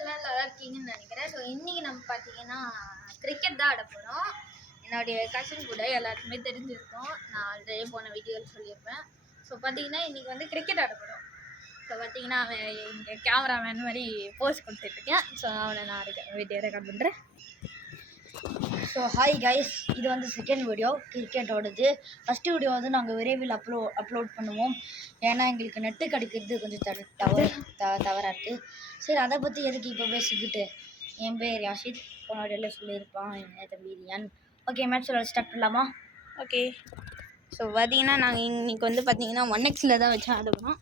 எல்லாம் நல்லா இருக்கீங்கன்னு நினைக்கிறேன். ஸோ இன்றைக்கி நம்ம பார்த்தீங்கன்னா கிரிக்கெட் தான் ஆட போகிறோம். என்னுடைய கசின் கூட எல்லாருக்குமே தெரிஞ்சிருக்கும். நான் ஆல்ரெடி போன வீடியோவில் சொல்லியிருப்பேன். ஸோ பார்த்தீங்கன்னா இன்றைக்கி வந்து கிரிக்கெட் ஆட போகிறோம். ஸோ பார்த்தீங்கன்னா அவன் இங்கே கேமராமேன் மாதிரி போஸ்ட் கொடுத்துட்ருக்கேன். ஸோ அவனை நான் வீடியோ ரெக்கார்ட் பண்ணுறேன். ஸோ ஹாய் கைஸ், இது வந்து செகண்ட் வீடியோ கிரிக்கெட்டோடது. ஃபஸ்ட்டு வீடியோ வந்து நாங்கள் விரைவில் அப்லோட் பண்ணுவோம். ஏன்னா எங்களுக்கு நெட்டு கிடைக்கிறது கொஞ்சம் தவறாக இருக்குது. சரி, அதை பற்றி எதுக்கு இப்போ பேசிக்கிட்டு. என் பேர் யாஷித், போன வீடியோவில் சொல்லியிருப்பான். என் தம்பி ரியான். ஓகே, மேட்ச் ஸ்டார்ட் பண்ணலாமா? ஓகே. ஸோ பார்த்தீங்கன்னா நாங்கள் இன்றைக்கி வந்து பார்த்தீங்கன்னா 1xல் தான் வச்சு ஆடுவோம்.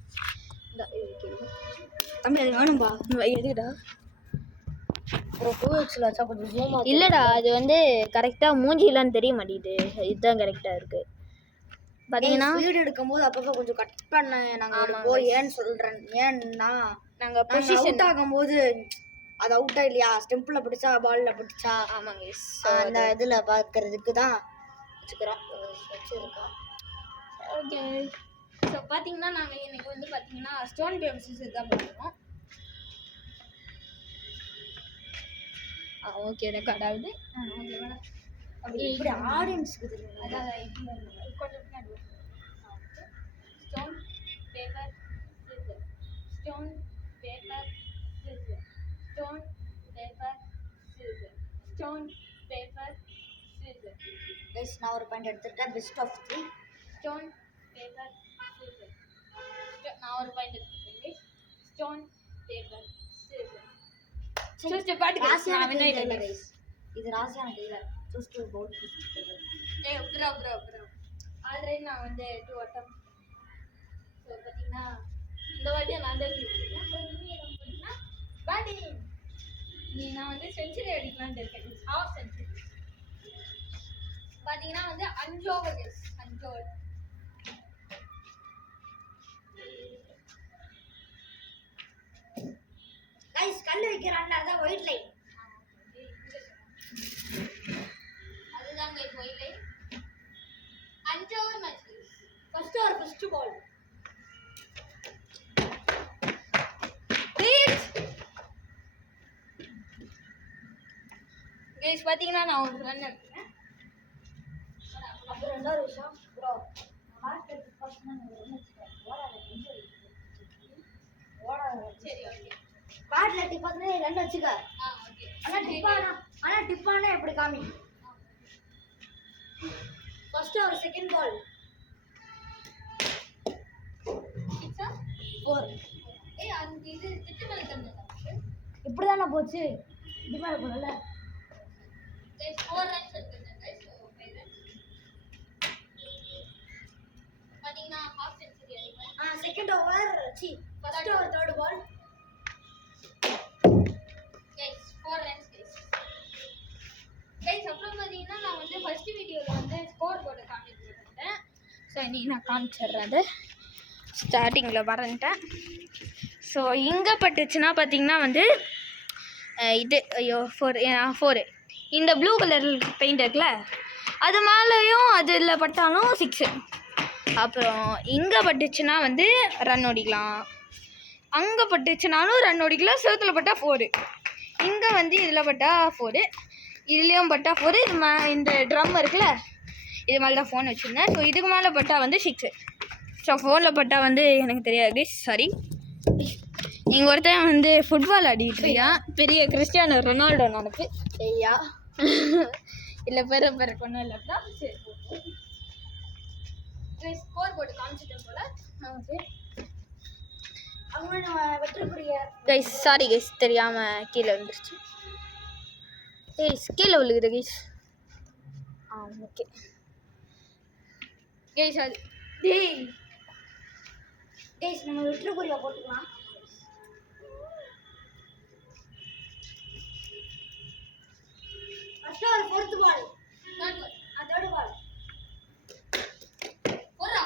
தம்பி அது வேணும்பா. எதுடா? அப்புறம் 2xல் வச்சா கொஞ்சம் ஜூம் ஆகும். இல்லைடா, அது வந்து கரெக்டாக மூஞ்சிலாம் தெரிய மாட்டேங்குது. இதுதான் கரெக்டாக இருக்குது. பார்த்தீங்கன்னா வீடியோ எடுக்கும்போது அப்பப்போ கொஞ்சம் கட் பண்ண நாங்கள் போய் ஏன்னு சொல்கிறேன். ஏன்னா நாங்கள் பொசிஷன் ஆகும்போது அது அவுட்டா இல்லையா, ஸ்டெம்பில் பிடிச்சா பாலில் பிடிச்சா, ஆமாங்க, அந்த இதில் பார்க்கறதுக்கு தான் வச்சுருக்கோம். ஓகே. ஸோ பார்த்தீங்கன்னா நாங்கள் இன்றைக்கி வந்து பார்த்தீங்கன்னா ஸ்டோன் பேப்பர் சீசர் தான் பண்ணுவோம். ஓகே, ரெக்கார்ட் ஆகுது. Okay madam. அப்படி இப்படி ஆடியன்ஸுக்கு தெரியும். அதான் கொஞ்சம் பின்னாடி stone paper scissor, stone paper scissor, stone paper scissor, stone paper scissor. Guys, நான் ஒரு பாயிண்ட் எடுத்துக்கிட்டேன். Best of 3. Stone paper scissor. நான் ஒரு பாயிண்ட் எடுத்துக்கிட்டேன். Stone paper Caesar. சூஸ் பாட்டு ராசியான கையில கைஸ், இது ராசியான கையில. Choose to bowl. Bro already நான் வந்து 2 அட்டம். ஸோ பார்த்தீங்கன்னா இந்த வாட்டியும் நான் தான் ஜெயிச்சிருக்கேன். அப்புறம் நீங்கள் என்ன பண்ணீங்கன்னா பேட்டிங். நான் வந்து செஞ்சுரி அடிக்கலான்னு இருக்கேன். Half century. பார்த்தீங்கன்னா வந்து 5 ஓவர் கைஸ், 5 ஓவர். கைஸ், கல்லு வைக்கிறான்ல, அதான் ஒயிட் லைன். அதுதாங்க இப்போ white line. 5 over match. First over first ball. Guys பார்த்தீங்கன்னா நான் ஒரு ரன் எடுத்துறேன். அப்புறம் ரெண்டாவது விஷயம் ப்ரோ, மார்க் எடுத்து ஃபர்ஸ்ட்னா நீங்க என்ன சொல்றீங்க? ஓடாத. சரி, ஓகே. கார்ட்ல டிப்பானே ரன் வச்சுக்க. ஓகே. ஆனா டிப்பானே எப்படி காமி. First over second ball. 6 4. அந்த இது திட்டு மேல தந்ததா? இப்படி தான போச்சு. இது மாதிரி போறல. கைஸ் 4 ரன்ஸ் எடுத்துட்டேன் கைஸ். 5 ரன்ஸ். பாத்தீங்கன்னா ஹாஃப் செஞ்சுரி அடிப்பேன். Second over first over third ball. Guys 4 runs guys. Guys அப்புறம் பாத்தீங்கன்னா நான் வந்து ஃபர்ஸ்ட் வீடியோல வந்து ஸ்கோர் போர்டு காமிச்சிருந்தேன். ஸோ இன்னைக்கு நான் காமிச்சிடுறேன். அது ஸ்டார்டிங்கில் வரேன்ட்டேன். ஸோ இங்கே பட்டுச்சுன்னா பார்த்தீங்கன்னா வந்து இது 4. இந்த ப்ளூ கலர் பெயிண்ட் இருக்குல்ல, அது மேலேயும் அதில் பட்டாலும் 6. அப்புறம் இங்கே பட்டுச்சுன்னா வந்து ரன் ஓடிக்கலாம். அங்கே பட்டுச்சுனாலும் ரன் ஓடிக்கலாம். செவத்தில் பட்டால் 4. இங்கே வந்து இதில் பட்டால் 4. இதுலேயும் பட்டால் 4. இது இந்த ட்ரம் இருக்குல்ல, இது மேலே தான் ஃபோன் வச்சுருந்தேன். ஸோ இதுக்கு மேலே பட்டால் வந்து 6. ஸோ ஃபோனில் பட்டால் வந்து எனக்கு தெரியாது, சாரி. நீங்கள் ஒருத்தன் வந்து ஃபுட்பால் ஆடிட்டு இருக்கான். பெரிய கிறிஸ்டியானோ ரொனால்டோ நினப்பு ஐயா. இல்லை பெற ஒன்றும் இல்லை. அப்படின்னா சரி, ஸ்கோர் போர்டு காமிச்சிட்டேன் போல. ஓகே. அவங்க வெற்றிக்குரிய கைஸ் சாரி கைஸ், தெரியாமல் கீழே வந்துருச்சு. கீழே விழுகுது கைஸ். Okay guys. அது கைஸ் நம்ம வெற்றிக்குரிய போட்டுக்கலாம். First over fourth ball. Third ball. போறா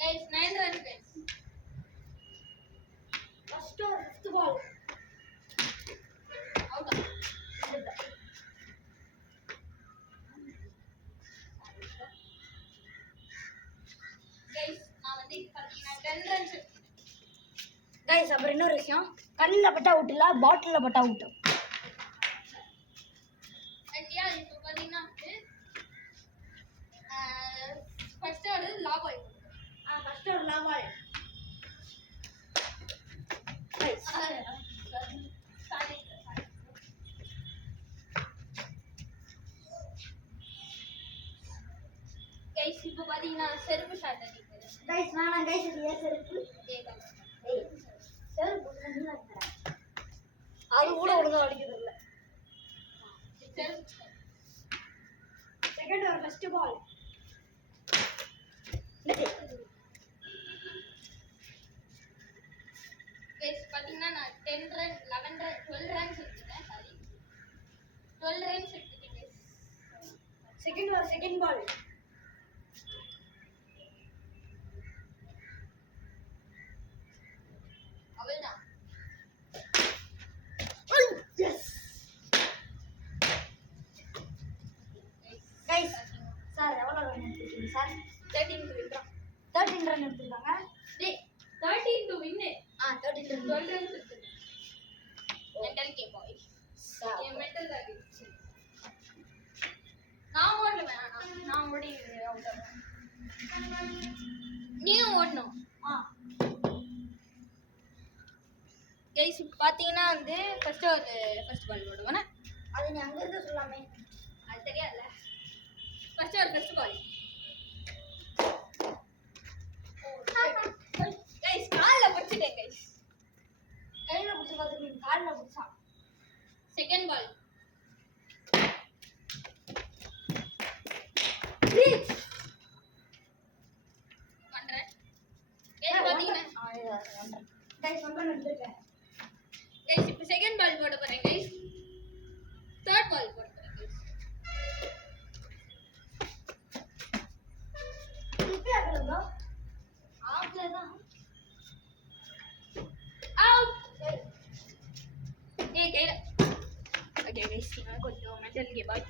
guys. 9 runs guys. First over fifth ball. Out. Guys நான் வந்து பார்த்தீங்கன்னா 10 ரன்ஸ். கைஸ் அப்புறம் இன்னொரு விஷயம், தண்ணியில் பட்டா அவுட் இல்லை, பாட்டிலில் பட்டா அவுட். ஐடியா இப்போ பார்த்தீங்கன்னா வந்து ஃபர்ஸ்ட் ஒரு லாபால். ஃபர்ஸ்ட் ஒரு லாபால். கைஸ் இப்போ பார்த்தீங்கன்னா செருப்பு ஷாட் அடிக்கிறது. கைஸ் வேணாம் கைஸ், இது ஏன் செருப்பு? செருப்பு அது கூட ஒழுங்கா அடிக்கிறது இல்லை. செகண்ட் ஒரு ஃபர்ஸ்ட் பால். கைஸ் பார்த்தீங்கன்னா நான் 10 ரன் 11 ரன் 12 ரன்ஸ் எடுத்துட்டேன். சாரி 12 ரன்ஸ் எடுத்துட்டேன் கைஸ். செகண்ட் ஒரு செகண்ட் பால். அவ்வளவுதான். S guys. சார் எவ்வளோ ரன் எடுத்துருக்கீங்க சார்? 13 to win. 13 ரன் எடுத்துருக்காங்க. டேய் 13 to win. 13 ரன். 12 ரன்ஸ் எடுத்துட்டேன். மென்டல் கே பாய். என் மென்டல் தான் இருக்கு. நான் ஓடுவேன். நான் ஓடி அவுட் ஆவேன். நீயும் ஓடணும். கைஸ் பார்த்தீங்கன்னா வந்து ஃபர்ஸ்ட் பால் போடுவேன். அது நீ அங்கே இருந்து சொல்லாமே. அது தெரியாதுல்ல. First ball. கைஸ் கால்ல பிடிச்சிட்டேன் கைஸ். கையில் பிடிச்சி பார்த்துட்டு காலில் பிடிச்சான். Second ball. பண்றேன். கைஸ் பார்த்தீங்கன்னா கைஸ் ஒன்றரை எடுத்துருக்கேன். கைஸ் இப்போ செகண்ட் பால் போட போறேன் கைஸ். தேர்ட் பால் போட போறேன் கைஸ். திருப்பி ஆகலோ ஆகலதான். அவுட். ஏய் கையில. ஓகே கைஸ் நான் கொஞ்சம் மென்டல் கே பாய்.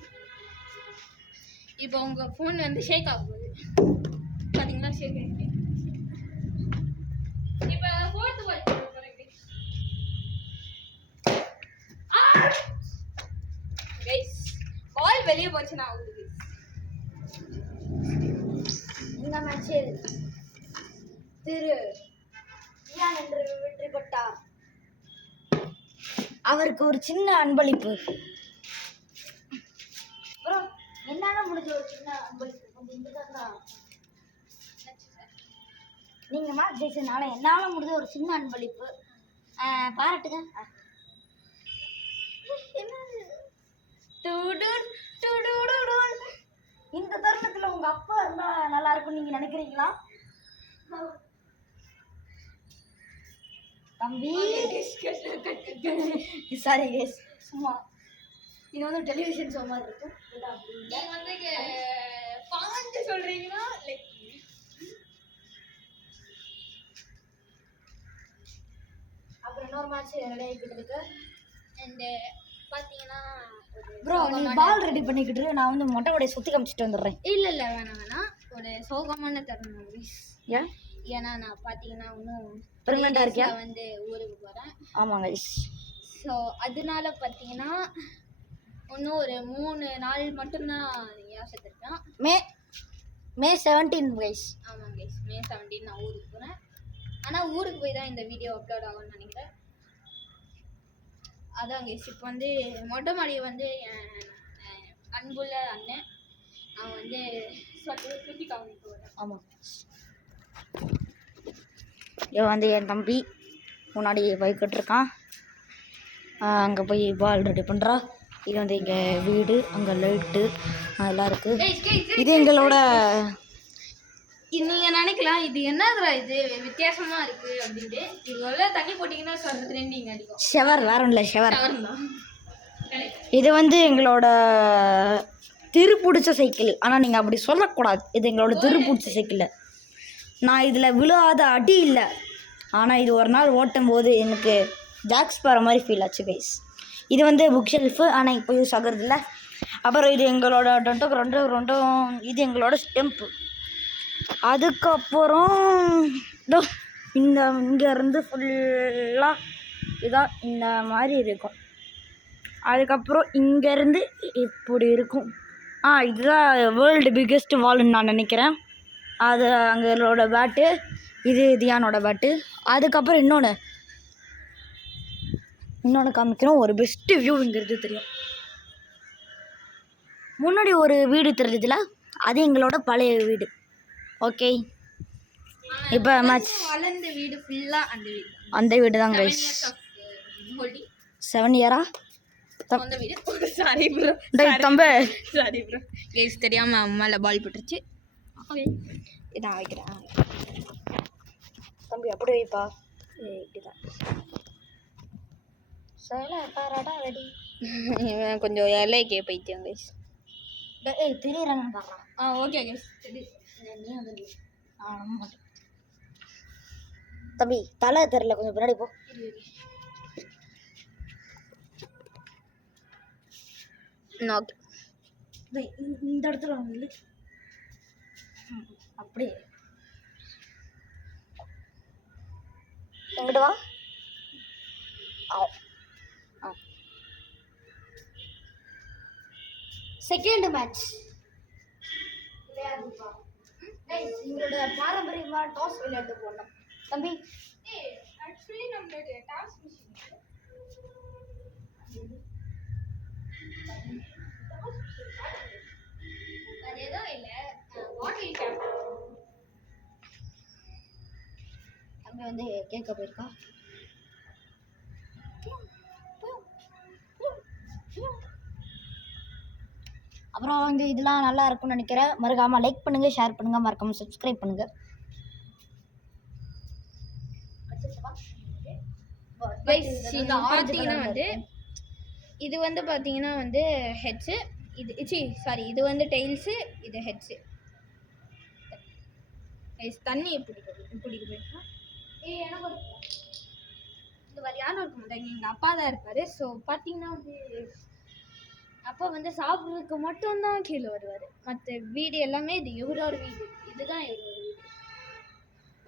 இப்போ உங்க ஃபோன் வந்து ஷேக் ஆகுது. பாத்தீங்களா ஷேக் ஆயிடுச்சு. இப்போ ஃபோர்த் பால் போட போறேன் கைஸ். கைஸ் பால் வெளியே போச்சுனா அவுட் கைஸ். இந்த மேட்சில் திரு இயான் என்று வெற்றி பெற்றார். அவருக்கு ஒரு சின்ன அன்பளிப்பு. அப்புறம் என்னால முடிஞ்ச ஒரு சின்ன அன்பளிப்பு கொஞ்சம் இங்கே தான். நீங்கள் மேட்ச் ஜெயிச்சதுனால என்னால் முடிஞ்ச ஒரு சின்ன அன்பளிப்பு பாராட்டுங்க. இந்த தருணத்தில் உங்கள் அப்பா இருந்தால் நல்லா இருக்கும்னு நீங்கள் நினைக்கிறீங்களா? தம்பி சாரி கேஸ், சும்மா இது வந்து டெலிவிஷன் ஷோ மாதிரி இருக்கும். நீங்க வந்து பாஞ்சு சொல்றீங்கன்னா லைக் அப்புறம் இன்னொரு மேட்ச் ரெடி ஆகிக்கிட்டு இருக்கு. அண்ட் பார்த்தீங்கன்னா ப்ரோ நீ பால் ரெடி பண்ணிக்கிட்டு இரு, நான் வந்து மொட்டை உடைய சுற்றி காமிச்சிட்டு வந்துடுறேன். இல்லை வேணாம் ஒரு சோகமான தருணம் கைஸ். ஏன்? ஏன்னா நான் பார்த்தீங்கன்னா இன்னும் பெர்மனெண்ட்டாக இருக்கியா? வந்து ஊருக்கு போகிறேன். ஆமாங்க கைஸ். ஸோ அதனால பார்த்தீங்கன்னா இன்னும் ஒரு 3 நாள் மட்டும்தான் யோசிச்சிருக்கேன். மே 17 கைஸ். ஆமாம் கைஸ் May 17 நான் ஊருக்கு போகிறேன். ஆனால் ஊருக்கு போய் தான் இந்த வீடியோ அப்லோட் ஆகும்னு நினைக்கிறேன். அதான் கைஸ் இப்போ வந்து மொட்டை மாடியை வந்து என் அன்புள்ள அண்ணன் அவன் வந்து சுற்றி காமிக்க போகிறேன். ஆமாம் இவன் வந்து என் தம்பி முன்னாடி போய்கிட்டு இருக்கான். அங்கே போய் பால் ரெடி பண்ணுறா. இது வந்து எங்கள் வீடு, அங்கே லைட்டு அதெல்லாம் இருக்குது. இது எங்களோட நீங்கள் நினைக்கலாம் இது என்னதுடா இது வித்தியாசமாக இருக்குது அப்படின்ட்டு. இது உள்ள தண்ணி போட்டிங்கன்னா ட்ரெண்டிங் அடிக்கும். ஷவர் வேற இல்லை, ஷவர். தான் இது வந்து எங்களோட திருப்பிடிச்ச சைக்கிள். ஆனால் நீங்கள் அப்படி சொல்லக்கூடாது. இது எங்களோட திருப்பிடிச்ச சைக்கிள். நான் இதில் விழாத அடி இல்லை. ஆனால் இது ஒரு நாள் ஓட்டும் போது எனக்கு ஜாக்ஸ் போகிற மாதிரி ஃபீல் ஆச்சு கைஸ். இது வந்து புக் ஷெல்ஃபு, ஆனால் இப்போ யூஸ் ஆகிறது இல்லை. அப்புறம் இது எங்களோட ரெண்டும் இது எங்களோட ஸ்டெம்ப்பு. அதுக்கப்புறம் இங்கேருந்து ஃபுல்லாக இதான் இந்த மாதிரி இருக்கும். அதுக்கப்புறம் இங்கேருந்து இப்படி இருக்கும். இதுதான் வேர்ல்டு பிக்கெஸ்ட் வால்னு நான் நினைக்கிறேன். அது அங்களோட பேட்டு, இது தியானோட பேட்டு. அதுக்கப்புறம் இன்னொன்று காமிக்கிறோம். ஒரு பெஸ்ட்டு வியூங்கிறது தெரியும். முன்னாடி ஒரு வீடு தெரிஞ்சதுல, அது எங்களோட பழைய வீடு. ஓகே, இப்போ மேட்ச் வளர்ந்த வீடு ஃபுல்லாக அந்த வீடு தான் கைஸ். 7 இயரா சொந்த வீடு. சாரி ப்ரோ, தம்பி, சாரி ப்ரோ கைஸ், தெரியாமல் அம்மால பால் போட்டுருச்சு. ஓகே, இதான் வைக்கிறேன் தம்பி. அப்படி வைப்பா. இப்படிதான் ரெடி. இவன் கொஞ்சம் இலைக்கே பைத்தியம் கைஸ். திடீர்னு பார்க்கலாம். ஓகே கைஸ், தம்பி தலை தெரியல, கொஞ்சம் பின்னாடி போ. ஓகே, இந்த இடத்துல வந்து அப்படியே எங்கிட்ட வா. செகண்ட் மேட்ச் எங்களோட பாரம்பரியமான டாஸ் விளையாட்டு போனோம் தம்பி. ஆக்சுவலி நம்மளுடைய டாஸ்க் மிஷின் அது ஏதோ இல்லை, பாட்டில் கேப். தம்பி வந்து கேட்க போயிருக்கா. அப்புறம் வந்து இதெல்லாம் நல்லா இருக்கும்னு நினைக்கிறேன். மறக்காமல் லைக் பண்ணுங்கள், ஷேர் பண்ணுங்கள், மறக்காமல் சப்ஸ்கிரைப் பண்ணுங்கள். பார்த்தீங்கன்னா வந்து இது வந்து பார்த்தீங்கன்னா வந்து ஹெட்ஸு, இது வந்து டெய்ல்ஸு, இது ஹெட்ஸு. தண்ணி பிடிக்க போயிருக்கா. எனக்கு இது வேறு யாரும் இருக்க மாட்டாங்க, எங்கள் அப்பா தான் இருப்பார். ஸோ பார்த்தீங்கன்னா வந்து அப்பா வந்து சாப்பிட்றதுக்கு மட்டும்தான் கீழே வருவார். மற்ற வீடு எல்லாமே இது இவரோட வீடு. இதுதான் இவரோட வீடு.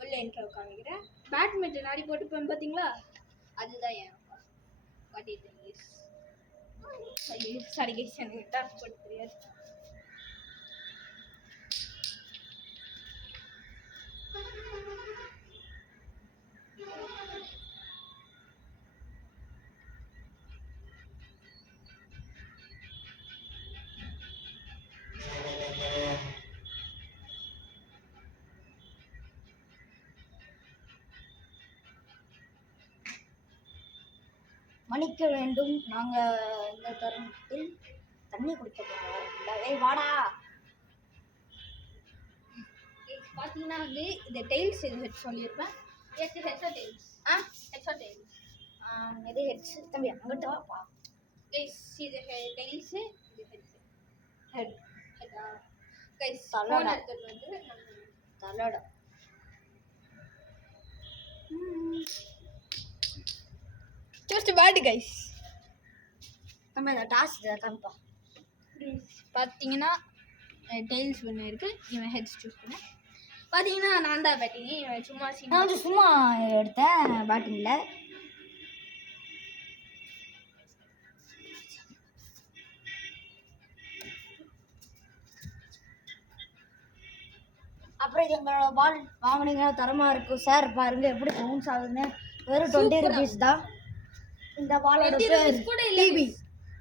உள்ள என்ட்ரோ காமிக்கிறேன். பேட்மிண்டன் ஆடி போட்டுப்பேன் பார்த்தீங்களா, அதுதான் என் அப்பா. What is this? Sorry guys, எனக்கு டாப் போட்டு தெரியாது. மன்னிக்க வேண்டும், நாங்கள் இந்த தருணத்தில் தண்ணி குடிக்க போகிறோம். வாடா. பார்த்தீங்கன்னா வந்து இந்த டெய்ல்ஸ் இது ஹெட் சொல்லியிருப்பேன். ஹெட்ஸா டெய்ல்ஸ்? ஹெட்ஸா டெய்ல்ஸ்? இது ஹெட்ஸ். தம்பி அங்கிட்ட வாப்பா. இது டெய்ல்ஸு, இது ஹெட்ஸு. ஹெட்டா கைஸ், தலடா. வந்து தலடா. ஜஸ்ட் பாட்டு கைஸ். நம்ம இந்த டாஸ்க் தான்ப்பா. பார்த்தீங்கன்னா டெய்ல்ஸ் ஒன்று இருக்குது, இவன் ஹெட்ஸ் சூஸ் பண்ணேன். பார்த்தீங்கன்னா நான் தான் பேட்டிங்க, இவன் சும்மா நான் வந்து சும்மா எடுத்தேன் பேட்டிங்கில். அப்புறம் இது எங்களோட பால் வாங்கினீங்கன்னா தரமாக இருக்கும் சார். பாருங்க எப்படி பவுன்ஸ் ஆகுதுன்னு. வெறும் 20 rupees தான். இந்த பாலோட பேர் டிபி.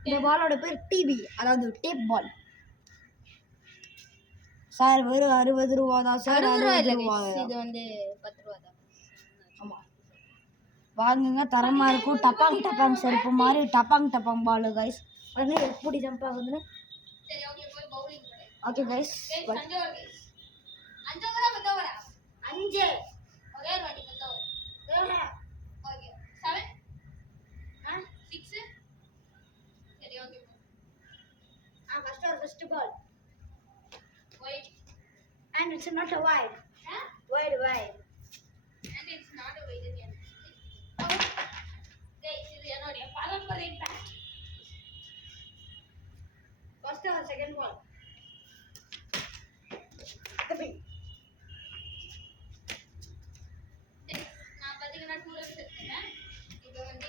இந்த பாலோட பேர் டிபி, அதாவது டேப் பால். சார் வெறும் 60 ரூபா தான் சார். 60 ரூபா. இது வந்து 10 ரூபா தான். ஆமாம், வாங்குங்க, தரமாக இருக்கும். டப்பாங் செருப்பு மாதிரி டப்பாங் பால் கைஸ். அது எப்படி ஜம்ப் ஆகுதுன்னு. சரி, ஓகே, போய் பவுலிங் பண்ணு. ஓகே கைஸ், 5 ஓவரா 5 ஒரே ஒரு வாட்டி 10 ஓவர். ஓகே, 7 6. சரி, okay. first ball Wide. and it's not a wide. Wide. And it's not a wide again. Guys, இது என்னோட பாரம்பரிய bad. First or second ball? நான் பாத்தீங்கன்னா 2 runs எடுத்தேன். இப்போ வந்து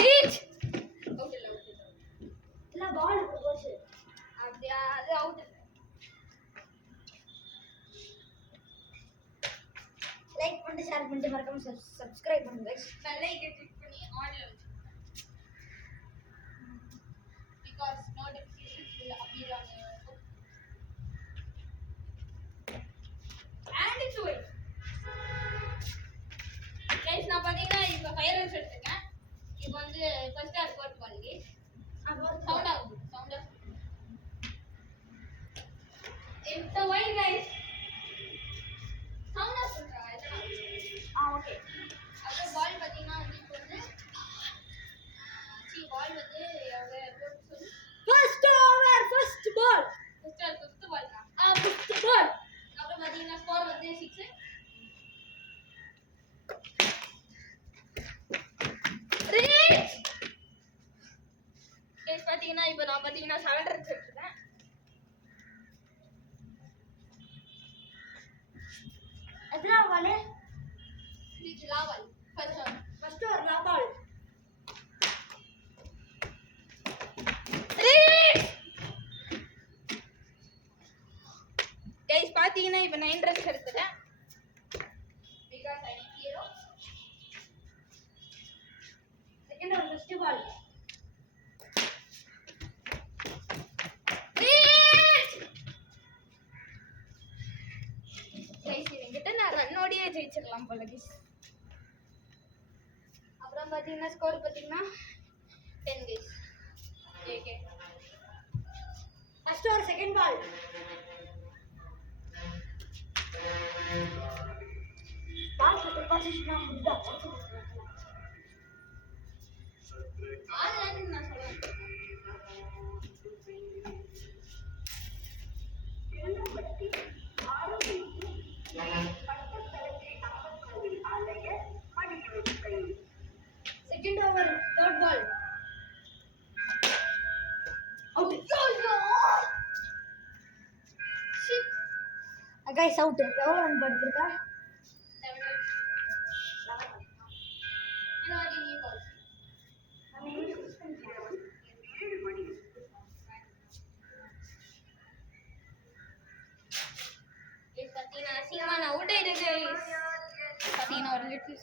ரீச் அவுட் இல்ல பால் போச்சு. அப்படியே அது அவுட். லைக் பண்ணிட்டு ஷேர் பண்ணிட்டு மறக்காம சப்ஸ்கிரைப் பண்ணுங்க guys. பெல் ஐகான் கிளிக் பண்ணி ஆன்ல வச்சுக்கோங்க. because notifications will appear on your phone. And it's away. guys நான் பாத்தீங்கன்னா இப்ப ஃபயர் ரன்ஸ் எடுத்துட்டேன். இப்போ வந்து ஃபர்ஸ்ட் ஆர் ஸ்கோர் பண்ணி சவுண்ட் ஆகுது. It's a wide guys. Sound ஆகுதுடா இதெல்லாம். ஓகே. அப்புறம் பால் பாத்தீங்கன்னா வந்து இப்போ வந்து பால் வந்து எவ்வளவு சொல்லு first over first ball. First ball தான். First ball. அப்புறம் பாத்தீங்கன்னா ஸ்கோர் வந்து 6. ரீச். கேஸ் பாத்தீங்கன்னா இப்போ நான் பாத்தீங்கன்னா 7 ரன்ஸ் எடுத்துட்டேன். எத்தனை பால்? ரீச் லாவல் ஃபர்ஸ்ட் ஓவர் லா பால். கைஸ் பாத்தீங்கன்னா இப்போ 9 ரன்ஸ் எடுத்துட்டேன். because I am hero. Second over first ball. Guys இவங்கிட்ட நான் ரன்னோடியே ஜெயிச்சிடலாம் போல கைஸ். அப்புறம் பாத்தீங்கன்னா ஸ்கோர் பாத்தீங்கன்னா 10 guys. Okay first over second ball. Ball second பொசிஷனா முடிஞ்சா. ஆல்ரெடி நான் சொல்றேன். Second over third ball. Out. Shit. Guys out. எவ்வளவு ரன் படுத்திருக்கா? 7 runs. And what do you call? Guys பாத்தீங்கன்னா அசிங்கமான அவுட் ஆயிடுது guys. பாத்தீங்கன்னா ஒரு லிட்டில்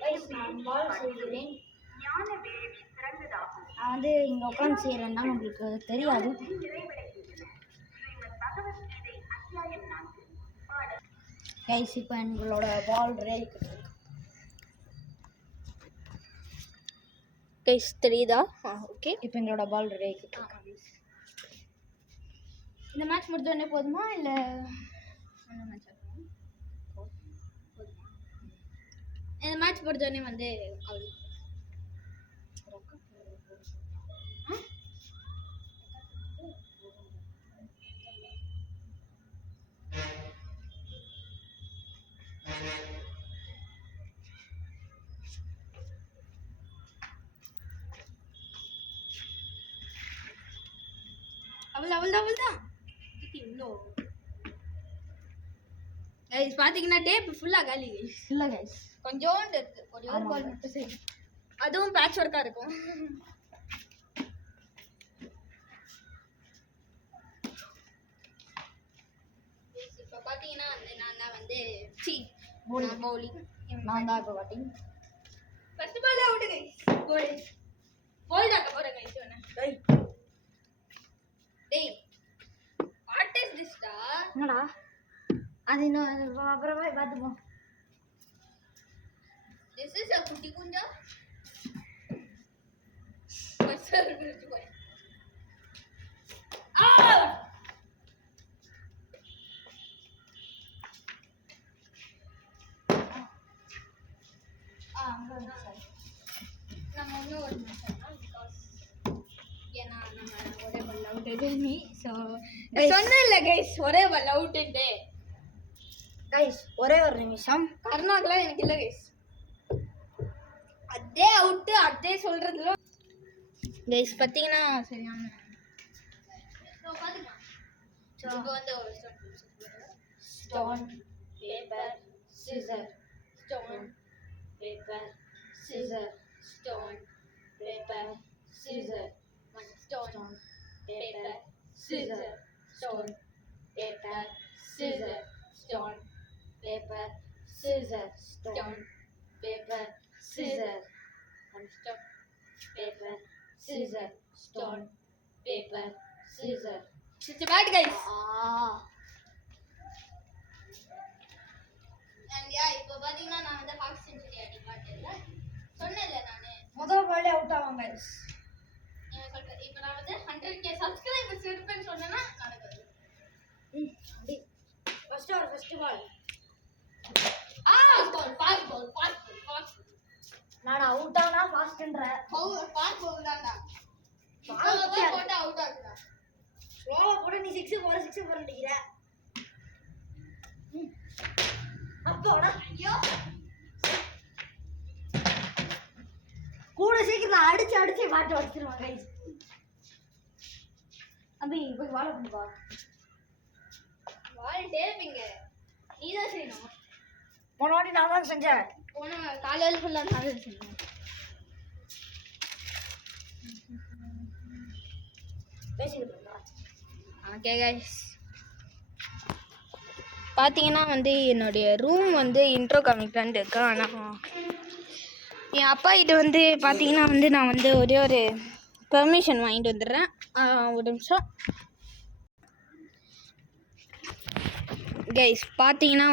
கைஸ் நான் பால் செய்கிறேன். நான் வந்து இங்க உட்காந்து செய்யறேன்னா உங்களுக்கு தெரியாது. கைஸ் இப்போ எங்களோட பால் ரேக் கைஸ் தெரியுதா? ஓகே. இப்போ எங்களோட பால் ரேக். இந்த மேட்ச் முடிஞ்ச உடனே போதுமா இல்ல என்ன மேட்ச் ஆகும்? இந்த மேட்ச் முடிஞ்ச உடனே வந்து அவுட். அவள்தான் இவ்வளோ கைஸ் பாத்தீங்கன்னா டேப் ஃபுல்லா காலி கைஸ். இல்ல கைஸ் கொஞ்சோண்டு இருக்கு. ஒரே ஒரு பால் மட்டும் சரி. அதுவும் பேட்ச் ஒர்க்கா இருக்கும். இப்போ பாத்தீங்கன்னா வந்து நான் தான் வந்து பவுலிங். நான் தான் இப்போ batting. First ball out guys. Bowled ஆக்க போறேன் கைஸ் இவனை. டேய் வாட் இஸ் திஸ் டா? என்னடா அது இன்னும் அப்புறமா பார்த்துப்போம். This is a குட்டி குஞ்சா. பச்சர் இருக்கு போய். நம்ம இன்னும் ஒரு மேட்ச் ஆடலாம் because ஏன்னா நம்ம ஒரே பால் அவுட் ஆயிடுச்சு. ஸோ சொன்னேன்ல கைஸ் ஒரே பால் அவுட்டுட்டு. கைஸ் ஒரே ஒரு நிமிஷம். கர்நாடகலாம் எனக்கு இல்லை கைஸ். அதே அவுட்டு அதே சொல்றதுல கைஸ் பார்த்தீங்கன்னா சரியான ஸோ பார்த்துக்கலாம். So, இப்போ வந்து ஒரு stone, paper, scissor, stone, paper, scissor, stone, paper, scissor, stone, paper, scissor, stone, paper, scissor, stone, paper, scissor, stone, paper, scissor, stone, paper, scissor, stone, paper, scissor. It's bad, guys. And yeah, இப்போ பாத்தீங்கன்னா நான் வந்து half century அடி காட்டல சொன்னேன்ல நானு. முதல் பால்லே out ஆவாங்க guys. சொல்றேன் இப்போ நான் வந்து 100k subscribers இருப்பேன்னு சொன்னேன்னா நடக்காது. அப்படி ஃபர்ஸ்ட் பால் fast ball. நான் அவுட் ஆனா ஃபாஸ்ட்ன்ற fast ball தான்டா. போட்டு அவுட் ஆகுடா. ஸ்லோவா போட நீ 6 போற அடிக்கிற. அப்போடா ஐயோ கூட சீக்கிரம் அடிச்சு மாட்ட வச்சிருவாங்க गाइस. அபி போய் வாழ பண்ணுவா. வால் டேப்பிங்க. நீதான் செய்யணும். போன வாட்டி நான் தான் செஞ்சேன். போன காலையில ஃபுல்லா நான் தான் செஞ்சேன். பேசிக்கிட்டு இருந்தா. Okay guys. பார்த்தீங்கன்னா வந்து என்னுடைய ரூம் வந்து இன்ட்ரோ காமிக்கலான்னு இருக்கேன். ஆனால் என் அப்பா இது வந்து பார்த்தீங்கன்னா வந்து நான் வந்து ஒரே ஒரு பெர்மிஷன் வாங்கிட்டு வந்துடுறேன். ஒரு நிமிஷம் கைஸ். பார்த்தீங்கன்னா